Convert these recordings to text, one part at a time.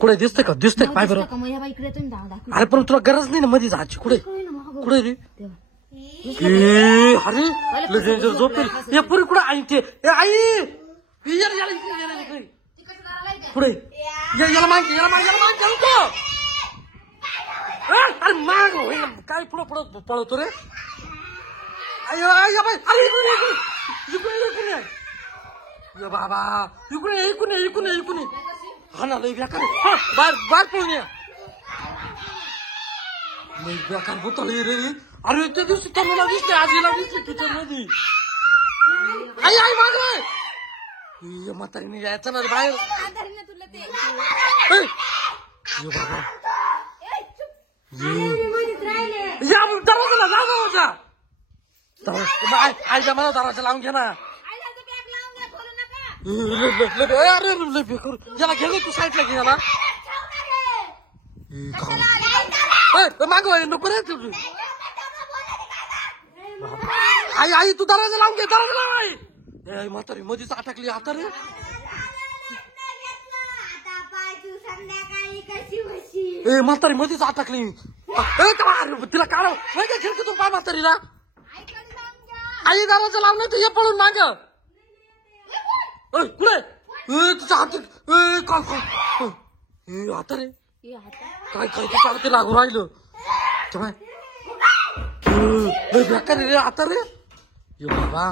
कुठे दिसतंय का? दिसतंय पाय बरं. अरे पण तुला गरज नाही ना मध्ये जायची. कुठे कुठे रे? अरे झोपेल या पुरी कुठे आई ते आई पुढे याला माग याला माग याला माग अरे माग काय पुढं पुढं पळवतो रे. अरे बाबा इकडे इकडे इकडे इकडे हा ना लई बेकार बाहेर बाहेर पळून या. लई बेकार होता रे. अरे त्या दिवशी तरुला दिसते आजीला दिसते किचन मध्ये. आई आई माग म्हातारीने यायचं ना बाहेर. बाबा या दरवाजाला जा दरवाजा आईच्या मला दरवाजा लावून घे ना. अरे बेकार याला घे तू साईडला घे याला. माग नको रे तुझी आई आई तू दरवाजा लावून घे दरवाजा लाव. आई म्हातारी मधीच अटकली आता रे. ए म्हातारी मधीच अटकली. तिला काढ खिडकीतून पाय म्हातारीला. आई दरवाजा लावून तू ये पळून माग पुढे तुझ्या हात आता रे काय काय तू चालते लागू राहिलं बेकार रे आता रे. बाबा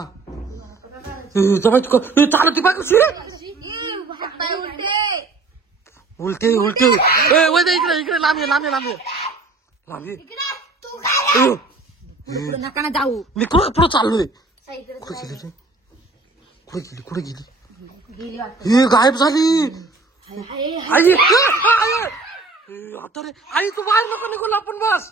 चालत ती बाय उलटे उलटे इकडे इकडे लांब लांबे लांबे लांबे नका ना जाऊ. मी कुठं पुढं चाललोय. कुठे गेली ही गायब झाली. आई आता रे आई तू बाहेर नको निघून आपण बस.